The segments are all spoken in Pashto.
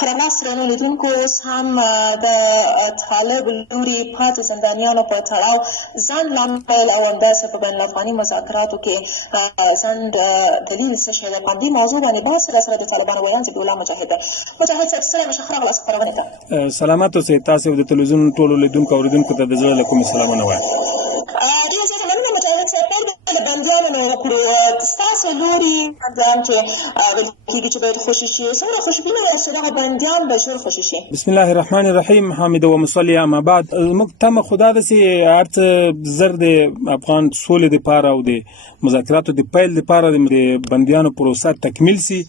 خرماس رانو لیدونکو اوس هم د طالب لوري پاتې زندانیانو په تړاو ځنډ لامل او همداسې په بین الافغاني مذاکراتو کې ځنډ دلیل څه شی دی؟ په همدې موضوع باندې بحث راسره د طالبانو ویاند ضیاء الله مجاهد ده. مجاهد صاحب ستړی مشه، ښه راغلاست خپرونې ته. سلامات اوسئ. تاسو د تلویزیون ټولو لیدونکو او اورېدونکو ته د زړه له کومې سلامونه وایم. ډېره زیاته مننه مجاهد صاحب. پیل به له بندیانو نه وکړو. ستاسو لوري بندیان چې ویل کېږي چې باید خوشي شي، څومره خوشبینه یاست چې دغه بندیان به ژر خوشي شي؟ بسم الله الرحمن الرحیم. حامد و مصلی اما بعد. موږ تمه خو دا ده چې هر څه زر د افغان سولې دپاره او د مذاکراتو د پیل دپاره د بندیانو پروسه تکمیل سي.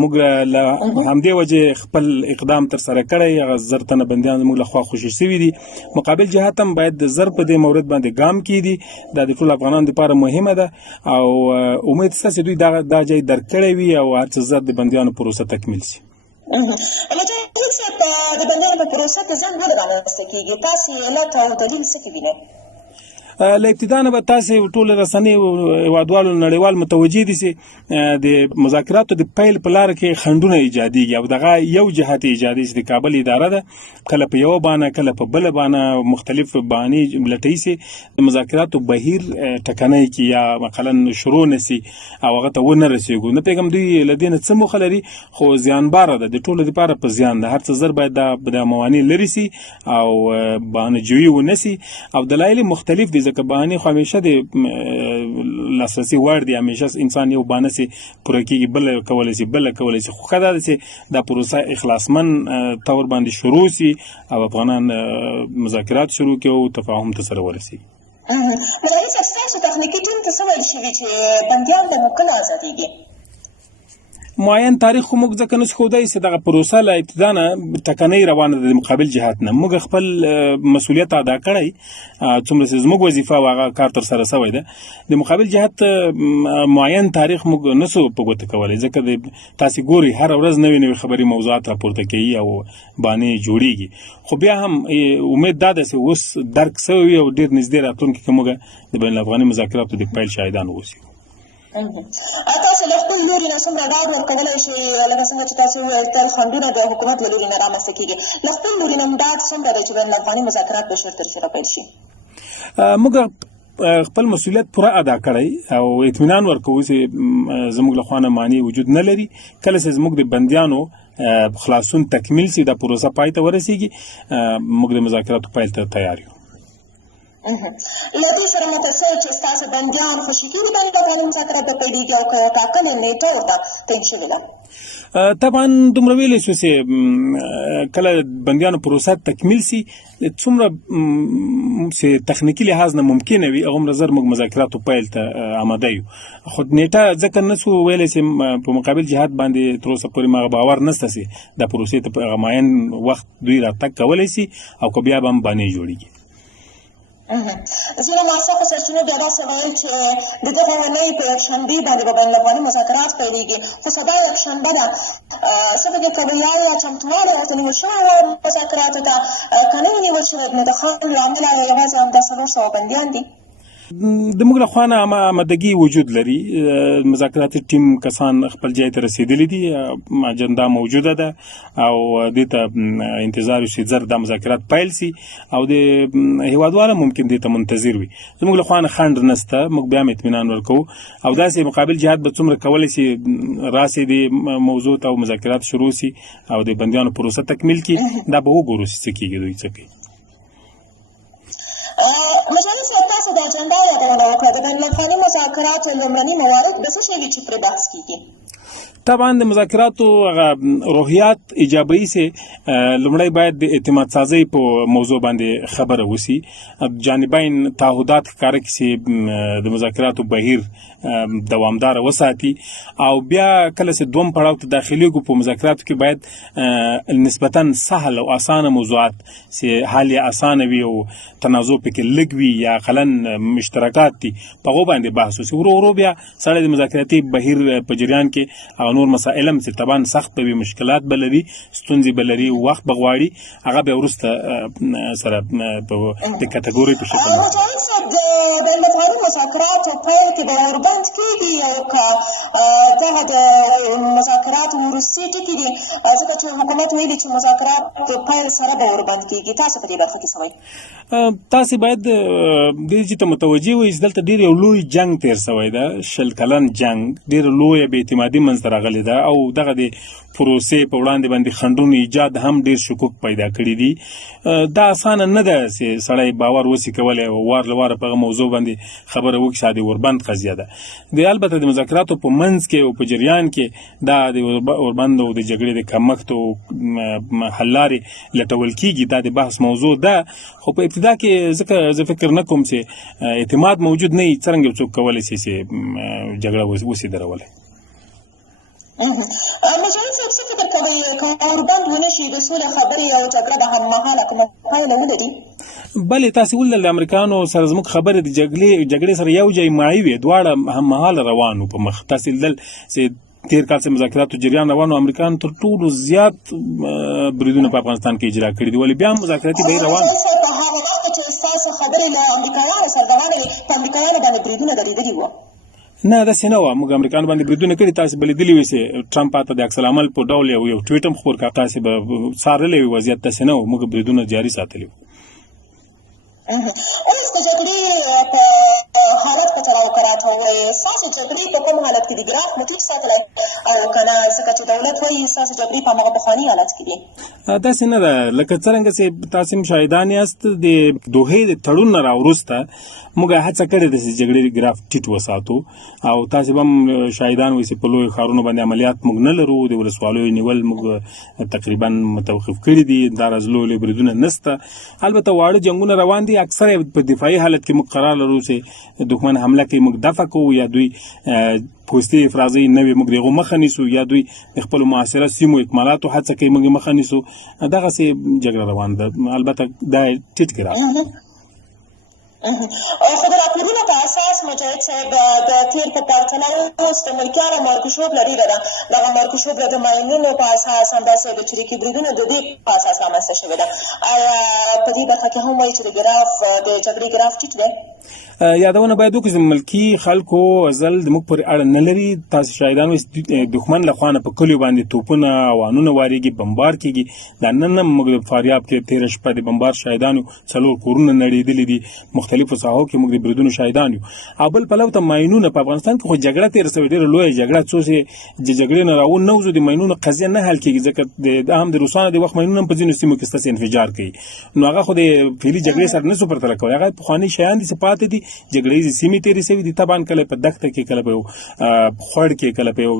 موږ له همدې وجې خپل اقدام ترسره کړی. هغه زر تنه بندیان زموږ لخوا خوشي شوي دي. مقابل جهت هم باید د زر په دې مورد باندې ګام کیږي. دا د ټولو افغانانو دپاره مهمه ده او امید شته چې دوی دا ځای درک کړی وي او هر څه زر د بندیانو پروسه تکمیل سي. مجاهد صاحب، د بندیانو په پروسه کې ځنډ ولې رامنځته کېږي؟ تاسې علت او دلیل څه کې وینئ؟ له ابتدا نه به تاسې ټول رسنۍ هېوادوالو نړیوال متوجه دي چې د مذاکراتو د پیل په لاره کې خنډونه ایجادېږي او دغه یو جهت ایجادېږي چې د کابل اداره ده کله په یوه بانه کله په بله بانه مختلف بهانې لټوي چې د مذاکراتو بهیر ټکنی کړي یا مثلا شروع نه سي او هغه ته ونه رسېږو. نه پوهېږم دوی له دې نه څه موخه لري، خو زیانباره ده، د ټولو دپاره په زیان ده. هر څه زر باید د موانع لرې سي او بهانه‌جویي ونه سي او دلایل مختلف دي ځکه بهانې خو همیشه د لاسرسي وړ دي. همیشه انسان یو بهانه سي پوره کېږي، بله کولی سي بله کولی سي، خو ښه دا ده چې دا پروسه اخلاصمن طور باندې شروع سي او افغانان مذاکرات شروع کړي او تفاهم ته سره ورسېږي. مولوي صاحب، ستاسو تخنیکي ټیم ته څه ویل شوي چې بندیان به مو کله ازادېږي؟ معین تاریخ خو موږ ځکه نشو ښودی چې دغه پروسه له ابتدا نه ټکنۍ روانه ده. د مقابل جهات نه موږ خپل مسؤلیت ادا کړی، څومره چې زموږ وظیفه او هغه کار ترسره شوی ده. د مقابل جهت معین تاریخ موږ نسو په ګوته کولی ځکه تاسې ګورئ هره ورځ نوې نوې خبري موضوعات راپورته کوي او بانې جوړیږي. خو بیا هم امید دا ده چې اوس درک شوی وي او ډېر نږدې راتلونکي کې موږ د بین الافغاني مذاکراتو د پیل شاهدان اوسو. تاسو له خپل لوري نه څومره ډاډ ورکولی شئ؟ لکه څنګه چې تاسو وویل تل خنډونه د حکومت له لوري نه رامنځته کېږي. له خپل لوري نه ډاډ څومره دی چې بین الافغاني مذاکرات به ژر تر ژره پیل شي؟ موږ خپل مسؤلیت پوره ادا کړی او اطمینان ورکوو چې زموږ له خوا نه مانع وجود نه لري. کله چې زموږ د بندیانو خلاصون تکمیل سي، دا پروسه پای ته ورسېږي، موږ د مذاکراتو پیل ته تیار یو. له دې سره متصل چې ستاسو بندیان خوشي کېږي بین الافغاني مذاکرات به پیلېږي او که ټاکلې نیټه ورته تعین شوې ده؟ طبعا دومره ویلی شو چې کله بندیانو پروسه تکمیل سي، څومره چې تخنیکي لحاظ نه ممکنه وي هغومره زر موږ مذاکراتو پیل ته آماده یو. خو نیټه ځکه نسو ویلی چې په مقابل جهات باندې تر اوسه پورې مغه باور نشته چې دا پروسې ته په معین وخت دوی راتګ کولی سي او که بیا به هم بانې جوړېږي. ځینو معاصرو سرچینو بیا داسې ویل چې د دغه اونۍ په یکشنبې باندې به بین الافغاني مذاکرات پیلېږي، خو سبا یکشنبه ده. څه فکر کوئ یا چمتووالی ورته نیول شوی و مذاکراتو ته؟ که نه وي نیول شوی نو د خنډ له امله یوازې همدا 400 بندیان دي؟ د موږ له خوا نه آمادګي وجود لري. مذاکراتي ټیم کسان خپل ځای ته رسېدلي دي، اجنډا موجوده ده او دې ته انتظار وي چې زر دا مذاکرات پیل سي او د هېوادوال ممکن دې ته منتظر وي. زموږ له خوا نه خنډ نشته، موږ بیا هم اطمینان ورکوو او داسې مقابل جهات به څومره کولی سي راسي د موضوع ته او مذاکرات شروع سي او د بندیانو پروسه تکمیل کړي. دا به وګورو چې څه کېږي، دوی څه کوي. مجاهد صاحب، تاسو د اجنډا یادونه وکړه. د بین الافغاني مذاکراتو لومړني موارد به څه شی وي چې پرې بحث کېږي؟ طبعا د مذاکراتو روحیات ایجابوي سي لومړی باید د اعتماد سازۍ په موضوع باندې خبره وسی، جانبین تعهدات ښکاره کړي چې د مذاکراتو بهیر دوامدار وساتي او بیا کله چې دوم پړاو ته داخليږو په مذاکراتو کې باید نسبتا سهل او اسانه موضوعات چې حل یې اسانه وي او تنازع پکې لږ وي یا اقلا مشترکات دي په هغو باندې بحث وسي. ورو ورو بیا سړی د مذاکراتي بهیر په جریان کې هغه نور مسائل هم چې طبعا سخت به وي، مشکلات به لري، ستونزې به لري، وخت به غواړي، هغه بیا وروسته سره د کټګورۍ په شکل مجاهد صاحب د لفظي مذاکراتو پیل کې به وربند کېږي او که دغه د مذاکراتو وروستي ټکي دي ځکه چې حکومت ویلي چې مذاکرات د پیل سره به وربند کېږي، تاسو په دې برخه کې څه وایي؟ تاسې باید دې چې ته متوجه وئ چې دلته ډېر یو لوی جنګ تېر سوی ده، 20 کلن جنګ، ډېره لویه بې اعتمادي منځته راغلې ده او دغه د پروسې په وړاندې باندې خنډونو ایجاد هم ډېر شکوک پیدا کړي دي. دا اسانه نه ده چې سړی باور وسي کولی او وار له واره په هغه موضوع باندې خبره وکړي، ساده وربند قضیه ده. البته د مذاکراتو په منځ کې او په جریان کې دا د وربند او د جګړې د کمښت او حل لارې لټول کېږي، دا د بحث موضوع ده. خو په ابتدا کې ځکه زه فکر نه کوم چې اعتماد موجود نه وي، څرنګه یو څوک کولی شي چې جګړه وسي درولی. مجاهد صاحب څه فکر کوئ که اوربند ونه شي د سولې خبرې او جګړه به هممهاله کومه پایله ولري؟ بلې تاسې ولرل د امریکایانو سره زموږ خبرې د جګړې سره یو ځای مایي وې، دواړه هممهاله روان وو په مخ. تاسې لیدل چې تیر کال چې مذاکراتو جریان روان و، امریکایانو تر ټولو زیات بریدونه په افغانستان کې اجرا کړي دي، ولې بیا هم مذاکراتي بهیر روان په هغه وخت کې چې ستاسو خبرې له امریکایانو سره روانې وې په امریکایانو باندې بریدونه درېدلي وو؟ نه داسې نه وه، موږ امریکایانو باندې بریدونه کړي. تاسې به لیدلي وي چې ټرمپ هلته د عکس العمل په ډول یو ټویټ هم خپور کړ، تاسې به څارلی وي وضعیت. داسې نه و، موږ بریدونه جاري ساتلي وو. اوس د جګړې په حالت په تړاو که راته ووایې ستاسو جګړې په کوم حالت کې دي؟ ګراف مو ټیټ ساتلی او که نه؟ ځکه چې دولت وایي ستاسو جګړې په همغه پخواني حالت کې دي. داسې نه ده، لکه څرنګه چې تاسې هم شاهدان یاست د دوحې د تړون نه راوروسته موږ هڅه کړې ده چې جګړې ګراف ټیټ وساتو او تاسې به هم شاهدان وئ چې په لویو ښارونو باندې عملیات موږ نه لرو، د ولسوالیو نیول موږ تقریبا متوقف کړي دي، همداراز لوی بریدونه نشته. البته واړه جنګونه روان دي، اکثره په دفاعي حالت کې موږ قرار لرو چې دښمن حمله کوي موږ دفع کوو، یا دوی پوستي افرازي نوې موږ دغه مخه نیسو، یا دوی د خپلو معاصره سیمو اکمالاتو هڅه کوي موږ مخه نیسو. دغسې جګړه روانه ده، البته دا ټیټ ګراف. خو د راپورونو په اساس مجاهد صاحب د تیر په پرتله اوس د ملکیانو مارکوشوبله ډېره ده، دغه مارکوشوبله د ماینونو په اساس همداسې د چریکي بریدونو د دې په اساس رامنځته شوې ده. آیا په دې برخه کې هم وایي چې د جګړې ګراف ټیټ دی؟ یادونه باید وکړو چې ملکي خلکو ازل زموږ پورې اړه نه لري. تاسې شاهدان وئ دښمن له خوا نه په کلیو باندې توپونه اوانونه واریږي، بمبار کېږي. دا نن هم موږ د فاریاب کې تېره شپه د بمبار شاهدان یو، 4 کورونه نړېدلي دي، مختلفو ساحو کې موږ د بریدونو شاهدان یو. او بل پلو ته ماینونه په افغانستان کې خو جګړه تېره شوې، ډېره لویه جګړه، څو چې د جګړې نه راونوځو د ماینونو قضیه نه حل کېږي، ځکه هم د روسانو د وخت ماینونه هم په ځینو سیمو کې ستاسې انفجار کوي. نو هغه خو د فعلي جګړې سره نه شو پرتله کولی، هغه پخواني شیان دي چې پاتې دي، جګړیزې سیمې تېرې شوي دي. طبعا کله په دښته کې، کله په خوړ کې، کله په یو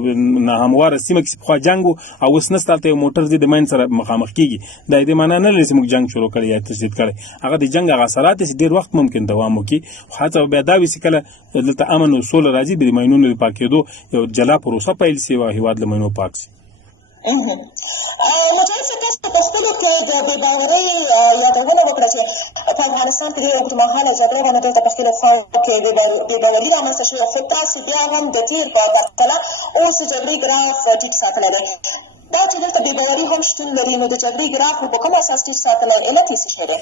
ناهمواره سیمه کې چې پخوا جنګ و او اوس نسته، هلته یو موټر ځي د ماین سره مخامخ کېږي. دا دې معنا نه لري چې موږ جنګ شروع کړی یا تجدید کړی، هغه د جنګ هغه اثرات چې ډېر وخت ممکن دوام وکړي. خو هڅه بیا دا وي چې کله دلته امن او سوله راځي، د ماینونو د پاکېدو یو جلا پروسه پیل شي او هېواد له ماینو پاک شي. مجاهد صاحب تاسو په خپلو کې د بې باورۍ یادونه وکړه چې په افغانستان کې ډېره اوږدمهاله جګړه وه، نو دلته په خپلو خواو کې بې باوري رامنځته شوې، خو تاسې بیا هم د تېر په پرتله اوس د جګړې ګراف ټیټ ساتلی دی. دا چې دلته بې باوري هم شتون لري، نو د جګړې ګراف مو په کوم اساس ټیټ ساتلی؟ علت یې څه شی دی؟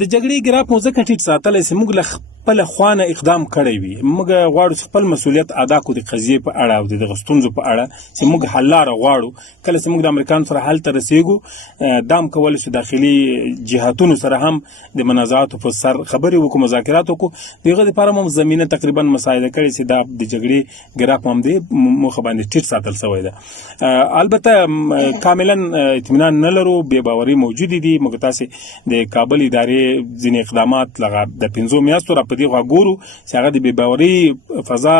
د جګړې ګراف مو ځکه ټیټ ساتلی چې موږ له خپله خوا نه اقدام کړی وي. موږ غواړو چې خپل مسؤلیت ادا کړو د قضیې په اړه او د دغه ستونزو په اړه چې موږ حل لاره غواړو. کله چې موږ د امریکایانو سره حل ته رسېږو، دا هم کولی شو داخلي جهاتونو سره هم د منازعاتو په سر خبرې وکړو، مذاکرات وکړو. د هغه دپاره هم زمینه تقریبا مساعده کړې چې دا د جګړې ګراف هم دی موخه باندې ټیټ ساتل شوی ده. البته کاملا اطمینان نه لرو، بې باوري موجودې دي. موږ تاسې د کابل ادارې ځینې اقدامات لغه د 5 میاشتو را په دې خوا ګورو چې هغه د بې باوري فضا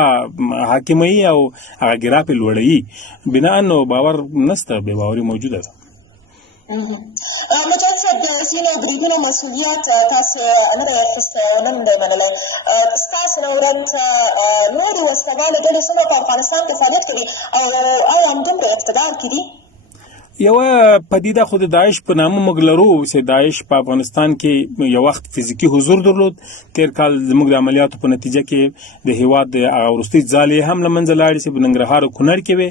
حاکموي او هغه ګراف یې لوړوي. بناء نو باور نشته، بې باوري موجوده ده. مجاهد صاحب د ځینو بریدونو مسؤلیت تاسې نه دی اخیستی او نه دی منلی. ستاسې نه وروسته نورې وسلهوالې ډلې څومره په افغانستان کې فعالیت کوي او آیا همدومره اقتدار کې دي؟ یو پدیده خود داعش په نامه موږ لرو چې داعش په افغانستان کې یو وخت فزیکی حضور درلود. تیر کال زموږ د عملیاتو په نتیجه کې د هیواد د هغه وروستۍ ځالې هم له منځه لاړې چې په ننګرهار او کونړ کې وې،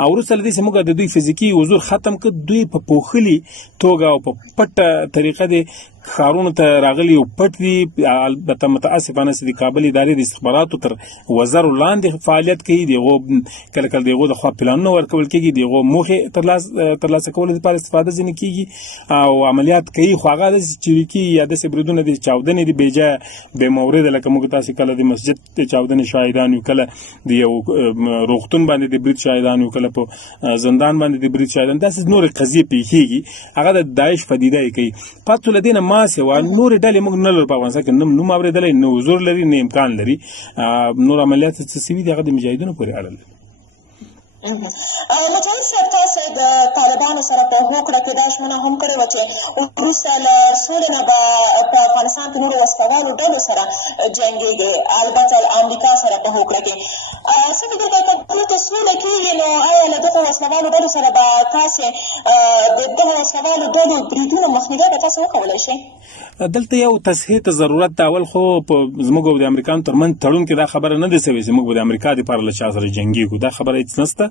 او وروسته له دې چې موږ د دوی فزیکي حضور ختم کړ، دوی په پوښلي توګه او په پټه طریقه د ښارونو ته راغلي او پټ دي. البته متاسفانه چې د کابل ادارې د استخباراتو تر وزرو لاندې فعالیت کوي، دغه کله کله دغه د خوا پلانونه ورکول کېږي، دغه موخې ترلاسه کولو لپاره استفاده ځینې کېږي او عملیات کوي، خو هغه داسې چریکي یا داسې بریدونه دي، چاودنې دي بېجایه بې مورده، لکه موږ تاسې کله د مسجد چاودنې شاهدان یو، کله د یو روغتون باندې د برید شاهدان یو، کله په زندان باندې د برید شاهدان، داسې نورې قضیې پیښېږي، هغه د داعش پدیده یې کوي. پاتې له دې نه ما سوا نورې ډلې موږ نه لرو په افغانستان کې، نه نوم اورېدلی، نه حضور لري، نه امکان لري. نور عملیات څه سوي دي هغه د مجاهدینو پورې اړه لري. مجاهد صاحب، تاسو د طالبانو سره په هوکړه کې دا ژمنه هم کړې وه چې وروسته له سولې نه به په افغانستان کې نورو وسلوالو ډلو سره جنګېږي، البته امریکا سره په هوکړه کې. څه فکر کوئ که دلته سوله کېږي نو آیا له دغو وسلوالو ډلو سره به تاسې د دغو وسلوالو ډلو بریدونو مخنیوی به تاسو وکولی شئ؟ دلته یو تصحیح ته ضرورت ده. اول خو په زموږ او د امریکایانو ترمنځ تړون کې دا خبره نه ده سوې چې موږ به د امریکا دپاره له چا سره جنګېږو، دا خبره هېڅ نشته.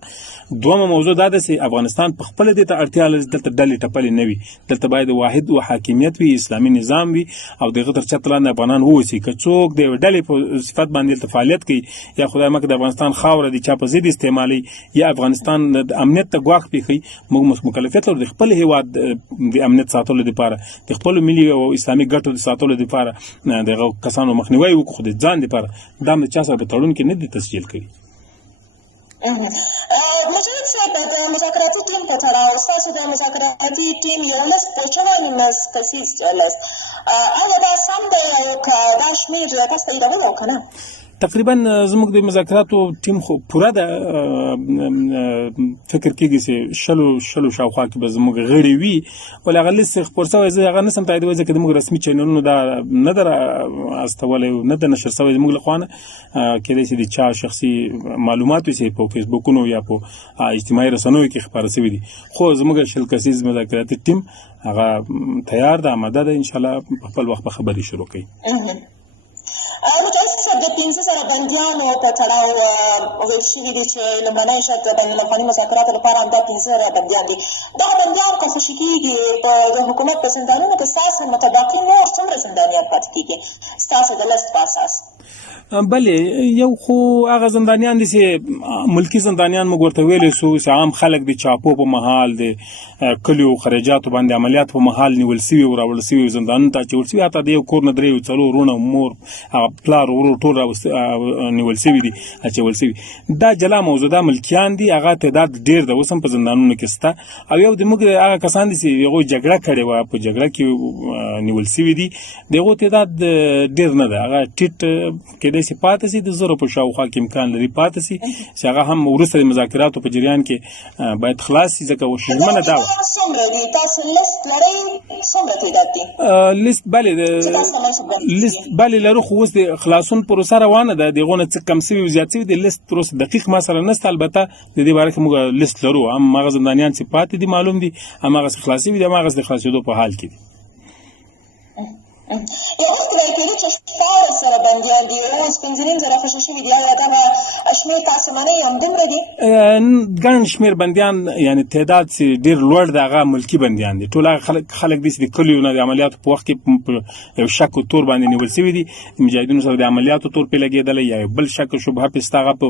دویمه موضوع دا ده چې افغانستان په خپله دې ته اړتیا لري دلته ډلې ټپلې نه وي، دلته باید واحد و حاکمیت وي، اسلامي نظام وي او دغه تر چت لاندې افغانان واوسي. که څوک د یوې ډلې په صفت باندې دلته فعالیت کوي یا خدای مکړه د افغانستان خاوره د چا په ضد استعمالوي یا افغانستان د امنیت ته ګواښ پېښوي، موږ مکلفیت لرو د خپل هېواد د امنیت ساتلو لپاره، د خپلو ملي او اسلامي ګټو د ساتلو لپاره دغه کسانو مخنیوی وکړو، خو د ځان لپاره دا د چا سره په تړون کې نه دي تسجیل کړي. مجاهد صاحب، د مذاکراتي ټیم په تړاو ستاسو د مذاکراتي ټیم یو لست پوښتنه نیمه کسیز لست، آیا دا سم دی او که دا شمېر تاسو ته تاییدول او که نه؟ تقریبا زموږ د مذاکراتو ټیم خو پوره ده، فکر کېږي چې شلو شاوخوا کې به زموږ غړي وي، ولې هغه لیست خپور شوی زه هغه نشم تاییدولی ځکه زموږ رسمي چینلونو دا نه ده استولی، نه ده نشر شوی زموږ له خوا نه. کېدای شي د چا شخصي معلومات وي چې په فیسبوکونو یا په اجتماعي رسنیو کې خپاره شوي دي، خو زموږ 20 کسیز مذاکراتي ټیم هغه تیار ده، آماده ده، انشاءالله په خپل وخت به خبرې شروع کوي. مجاهد صاحب، د 15 بندیانو په تړاو ویل شوي دي چې لومړنی شرط د بین الافغاني مذاکراتو لپاره همدا 15 بندیان دي. دغه بندیان که خوشي کېږي د حکومت په زندانونو کې ستاسو متباقي نور څومره زندانیان پاتې کېږي ستاسو د لست په اساس؟ بلې یو خو هغه زندانیان دي چې ملکی زندانیان موږ ورته ویلی سو چې عام خلک د چاپو په مهال د کلیو خرجاتو باندې عملیات په مهال نیول سوي او راوړل سوي زندانونو ته اچول سوي، حتی د یو کور نه 3 4 ورونه مور پلار ورور ټول نیول سوي دي اچول سوي. دا جلا موضوع ده، ملکیان دي، هغه تعداد ډېر ده، اوس هم په زندانونو کې شته، او یو د موږ هغه کسان دي چې هغوی جګړه کړې وه، په جګړه کې نیول سوي دي، د هغو تعداد ډېر نه ده، هغه ټیټ کېدای شي پاتې شي، د 0 په شاوخوا کې امکان لري پاتې شي چې هغه هم وروسته د مذاکراتو په جریان کې باید خلاص شي، ځکه ژمنه دا وه. څومره دي تاسو لیست لرئ؟ څومره تعداد دي؟ لیست بلې لرو، خو اوس د خلاصون پروسه روانه ده، د هغو نه څه کم سوي او زیات سوي، د لیست پروسه دقیق ما سره نشته، البته د دې باره کې موږ لیست لرو، هم هغه زندانیان چې پاتې دي معلوم دي، هم هغه خلاص شوي دي، هم هغه د خلاصېدو په حال کې دي. یو وخت ویل کېده چې 14 بندیان دي، اوس 15,000 خوشي شوي دي، آیا دغه شمېر تاسو منئ همدومره دي؟ ګڼ شمېر بندیان، یعنې تعداد چې ډېر لوړ دی هغه ملکي بندیان دي، ټول هغه خلک دي چې د کلیو نه د عملیاتو په وخت کې په یو شک و تور باندې نیول سوي دي، مجاهدینو سره د عملیاتو تور پرې لګېدلی یا یو بل شک شبهه پسته هغه په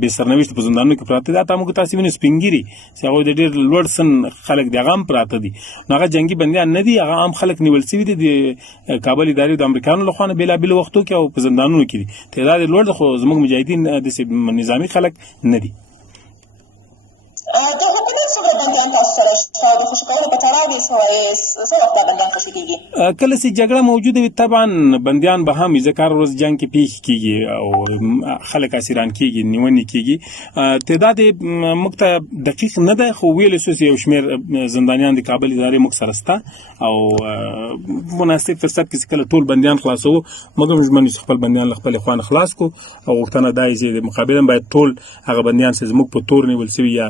بې سرنوشت په زندانونو کې پراته دي، حتی موږ تاسې وینو سپین ږیري چې هغوی د ډېر لوړ سن خلک دي هغه هم پراته دي، نو هغه جنګي بندیان نه دي، هغه عام خلک نیول سوي دي د کابل ادارې د امریکایانو له خوا نه بېلابېلو وختو کې او په زندانونو کې دي، تعداد یې لوړ ده، خو زموږ مجاهدین داسې نظامي خلک نه دي. د حکومت څومره بندیان تاسو سره شته او د خوشي کولو په تړاو څه وخت دا بندیان خوشي کېږي؟ کله چې جګړه موجوده وي طبعا بندیان به هم وي، ځکه هر ورځ جنګ کې پیښې کېږي او خلک اسیران کېږي، نیونې کېږي. تعداد یې موږ ته دقیق نه ده، خو ویلی سو چې یو شمېر زندانیان د کابل ادارې موږ سره شته او مناسب فرصت کې چې کله ټول بندیان خلاصوو موږ هم ژمن یو چې خپل بندیان له خپلې خوا نه خلاص کړو، او غوښتنه دا یې چې مقابلا باید ټول هغه بندیان چې زموږ په تور نیول سوي یا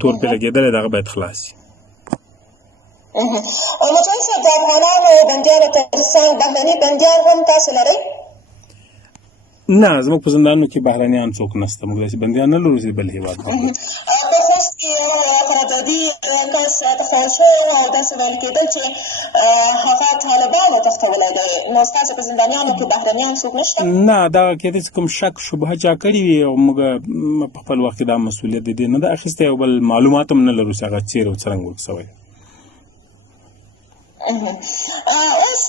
تور پرې لګېدلی دغه باید خلاص شي. مجاهد صاحب د افغانانو بندیانو تر څنګ بهرني بندیان هم تاسو لرئ؟ نه زموږ په زندانونو کې بهرنیان څوک نشته، موږ داسې بندیان نه لرو چې بل هېواد ته. په خوست کې یو قراردادي کس تښتول شوی و او داسې ویل کېدل چې هغه طالبانو تښتولی دی، نو ستاسو په زندانیانو کې بهرنیان څوک نشته؟ نه دغه کېدای چې کوم شک شبهه چا کړي وي او موږ په خپل وخت کې دا مسؤلیت د دې نه ده اخیستی او بل معلومات هم نه لرو چې هغه چیرې او څرنګه ورک شوی. اوس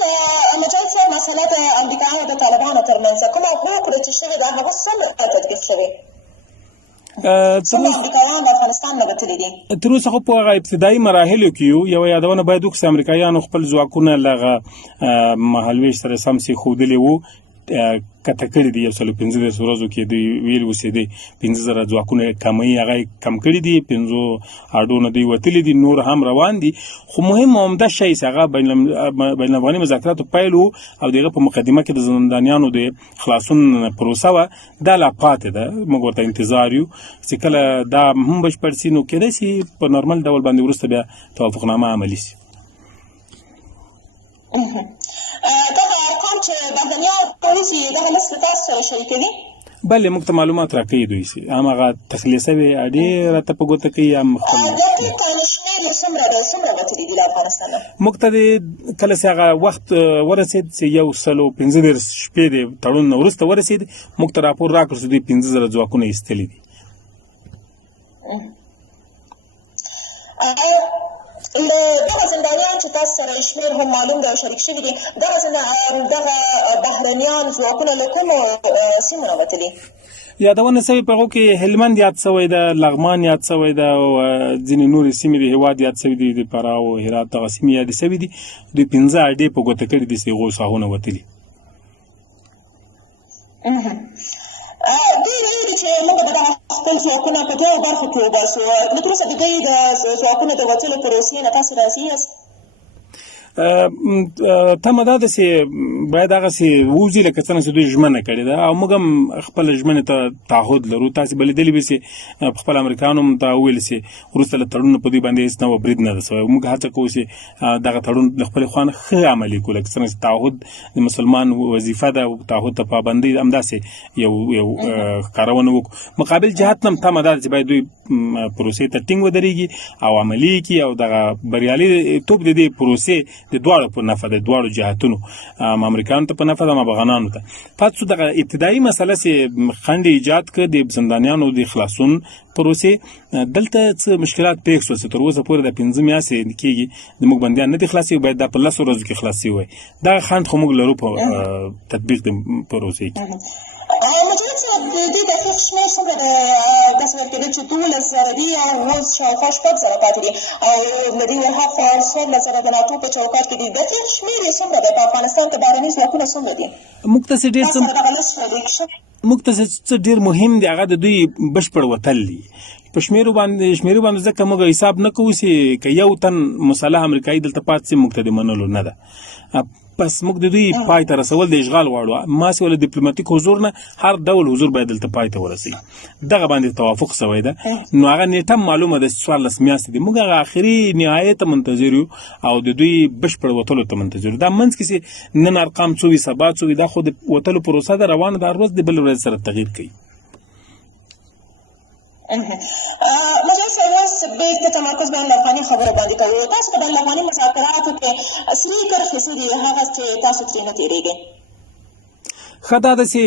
مجاهد صاحب مسله د امریکایانو د طالبانو ترمنځ کومه پرېکړه چې شوې ده هغه څنګه تطبیق شوې؟ څومره امریکایان د افغانستان نه وتلي دي؟ تر اوسه خو په هغه ابتدایي مراحلو کې یو یوه یادونه باید وکړو چې امریکایانو خپل ځواکونه له هغه مهالویش سره سم سي ښودلي وو، کته کړي دي 115 ورځو کې دوی ویل اوسې دي 15,000 ځواکونه کموي هغه کم کړي دي، 5 اډونه دوی وتلي دي، نور هم روان دي. خو مهم عمده شی چې هغه بین الافغاني مذاکراتو پیل و او دغه په مقدمه کې د زندانیانو د خلاصون پروسه وه، دا لا پاتې ده، موږ ورته انتظار یو چې کله دا هم بشپړ سي نو کېدای شي په نورمال ډول باندې وروسته بیا توافقنامه عملي شي. دغه ارقام چې بهرنیان پولیسي دغه لست تاسو سره شریکوي؟ بله موږ ته معلومات راکوي دوی چې هماغه تخلیه شوې اډې راته په ګوته کوي هم خپل د دې کال شمېر یې څومره وتلي دي له افغانستانه؟ موږ ته کله چې هغه وخت ورسېد چې 115 شپې د تړون نه وروسته ورسېد موږ ته راپور راکړ چې دوی 15,000 ځواکونه ایستلي دي. له دغه زندانیان چې تاسو سره شمېر هم معلوم دی او شریک شوي دي، دغه بهرنیان ځواکونه له کومو سیمو نه وتلي؟ یادونه شوې په هغو کې هلمند یاد شوی ده، لغمان یاد شوی ده او ځینې نورې سیمې د هېواد یاد شوي دي، د فراه او هرات دغه سیمې یادې شوي دي. دوی 15 اډې په ګوته کړي دي چې هغو ساحونه وتلي. دوی ویلي دي چې موږ به دغه خپل ځواکونه په دوو برخو کې وباسو، نو تر اوسه د دوی د ځواکونو د وتلو پروسې نه تاسو راضي یاست؟ تمه دا ده چې باید هغسې ووځي لکه څنګه چې دوی ژمنه کړې ده او موږ هم خپله ژمنې ته تعهد لرو. تاسې به لیدلي وي چې پخپله امریکایانو هم ته وویل چې وروسته له تړونونو په دوی باندې هېڅ ډول برید نه ده شوی. موږ هڅه کوو چې دغه تړون له خپلې خوا نه ښه عملي کړو، لکه څنګه چې تعهد د مسلمان وظیفه ده، تعهد ته پابندي همداسې یو ښکارونه وکړو. مقابل جهت نه هم تمه دا ده چې باید دوی پروسې ته ټینګ ودرېږي او عملي کړي او دغه بریالیتوب د دې پروسې د دواړو په نفع د دواړو جهتونو، امریکایانو ته په نفع ده هم افغانانو ته. پاتې شو دغه ابتدایي مسله چې خنډ ایجاد کړ د زندانیانو د خلاصون پروسې، دلته څه مشکلات پېښ شول چې تر اوسه پورې د 5 میاشتې کېږي زموږ بندیان نه دي خلاص شوي، باید دا په 10 ورځو کې خلاص شوي وای. دغه خنډ خو موږ لرو په تطبیق د پروسې کې. مجاهد صاحب د دې دقیق شمېر څومره دی؟ داسې ویل کېدل چې 12,000 دي او اوس شاوخوا 6,000 پاتې دي او له دې ورهاخوا 16,000 د ناټو په چوکاټ کې دي. دقیق شمېر یې څومره دی؟ په افغانستان کې بهرني ځواکونه څومره دي؟ موږ ته څه ډېر مهم دی هغه د دوی بشپړ وتل دي. په شمیرو باندې ځکه موږ حساب نه کوو چې که یو تن مسلح امریکایي دلته پاتې شي موږ ته د منلو نه ده. پس موږ د دوی پای ته رسول د اشغال غواړو، ماسې ولا ډیپلوماټیک حضور نه هر ډول حضور باید دلته پای ته ورسوي. دغه باندې توافق شوی ده، نو هغه نیټه معلومه ده 14 میاشتې دي. موږ هغه آخري نهایت ته منتظر یو او د دوی بشپړ وتلو ته منتظر یو. دا منځ کې چې نن ارقام څو وي سبا څو وي، دا خو د وتلو پروسه ده روانه ده، هر ورځ د بل ورځ سره تغییر کوي. مجاهد صاحب اوس بیرته تمرکز بین الافغاني خبرو باندې کوو. تاسو په بین الافغاني مذاکراتو کې عصري کرښې څه دي هغه چې تاسو ترې نه تېرېږئ؟ ښه دا ده چې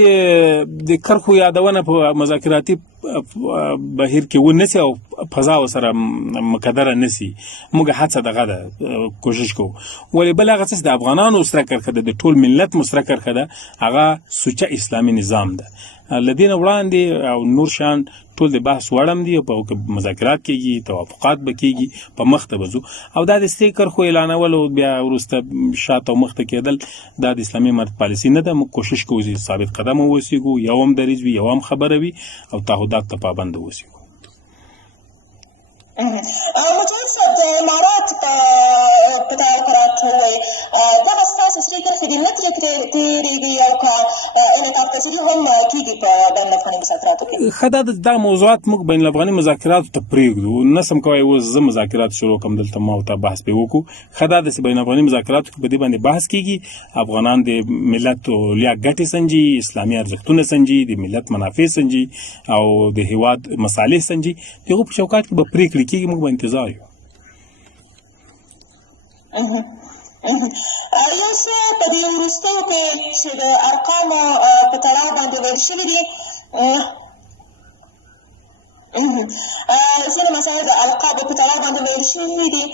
د کرښو یادونه په مذاکراتي بهیر کې ونسي او فضا ورسره مقدره نسي. موږ هڅه دغه ده کوشش کوو. ولې بل هغه څه چې د افغانانو سره کرښه ده، د ټول ملت مسره کرښه ده، هغه سوچه اسلامي نظام ده. له دې نه وړاندې او نور شیان ټول د بحث وړ هم دي او په مذاکرات کېږي، توافقات به کېږي، په مخ ته به ځو. او دا د سرې کرښو اعلانول او بیا وروسته شاته او مخ ته کېدل دا د اسلامي امارت پالیسي نه ده. موږ کوشش کوو چې ثابت قدم واوسېږو، یو هم دریځ وي، یو هم خبره وي او تعهدات ته پابند واوسېږو. مجاهد صاحب د امارات په تظاهرات ووایي دغه ستاسو سرې کرښې دې نه ترې تېرېږي او که انعطاف پذیري هم کیږي په بین الافغاني مذاکراتو کې. خدا دا موضوعات موږ بین الافغاني مذاکراتو ته پرېږدو، نه سم کوی اوس زه مذاکرات شروع کوم دلته ما او ته بحث پې وکړو. خدا داسې بین الافغاني مذاکراتو کې په دې باندې بحث کېږي، افغانان د ملت لیا ګټې سنجي، اسلامي ارزښتونه سنجي، د ملت منافع سنجي او د هیواد مصالح سنجي. د هغو په چوکاټ کې به پرېکړې کېږي، موږ به انتظار یو. یو څه په دې وروستیو کې چې د ارقامو په تړاو باندې ویل شوي دي، ځینې مسایل د القابو په تړاو باندې ویل شوي دي،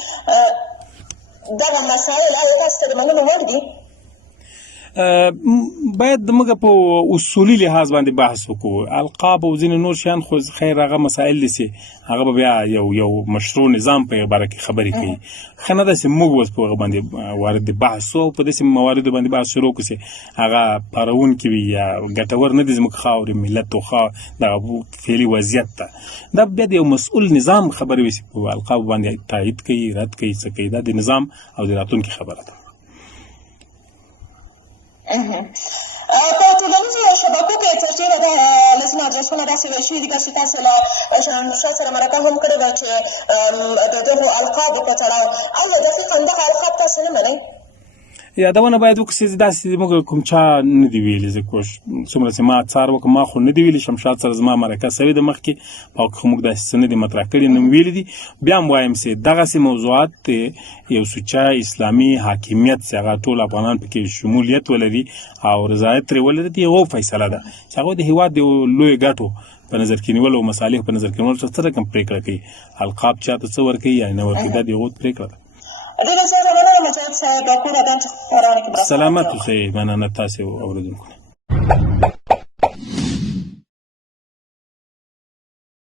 دغه مسایل آیا تاسو ته د منلو وړ دي؟ باید موږ په اصولي لحاظ باندې بحث وکړو. القاب او ځینې نور شیان خو خیر هغه مسایل دي چې هغه به بیا یو مشروع نظام په باره کې خبرې کوي. ښه نه ده چې موږ اوس په هغه باندې وارد بحث او په داسې مواردو باندې بحث شروع کړو چې هغه پارونکي وي یا ګټور نه دي زموږ خاورې، ملت او دغه فعلي وضعیت ته. دا بیا د یو مسؤل نظام خبرې وي چې په القابو باندې تایید کوي، رد کوي، څه کوي. دا د نظام او د راتلونکي خبره ده. په ټولنیزو شبکو کې تر ډېره د ځینو ادرسونه داسې ویل شوي دي چې تاسو له شاهنشاه سره مرکه هم کړې ده چې د دغو القابو په تړاو، آیا دقیقا دغه القاب تاسو نه منئ؟ یادونه باید وکړو چې داسې موږ کوم چا نه دي ویلي. زه څومره چې ما څار وکړم ما خو نه دي ویلي. شمشاد سره زما مرکه سوې ده مخکې، په هغو کې خو موږ داسې څه نه دي مطرح کړي، نه مې ویلي دي. بیا هم وایم چې دغسې موضوعات یو سوچه اسلامي حاکمیت چې هغه ټول افغانان پکې شمولیت ولري او رضایت ترې ولري، د هغو فیصله ده چې هغوی د هېواد د لویو ګټو په نظر کې نیولو او مصالحو په نظر کې نیولو څه رقم پرېکړه کوي. القاب چاته څه ورکوي یا نه ورکوي، دا د هغو پرېکړه ده. مجاهد صاحب کور ادم چې خبرونه کې سلامت اوسئ. مننه تاسې اورېدونکو.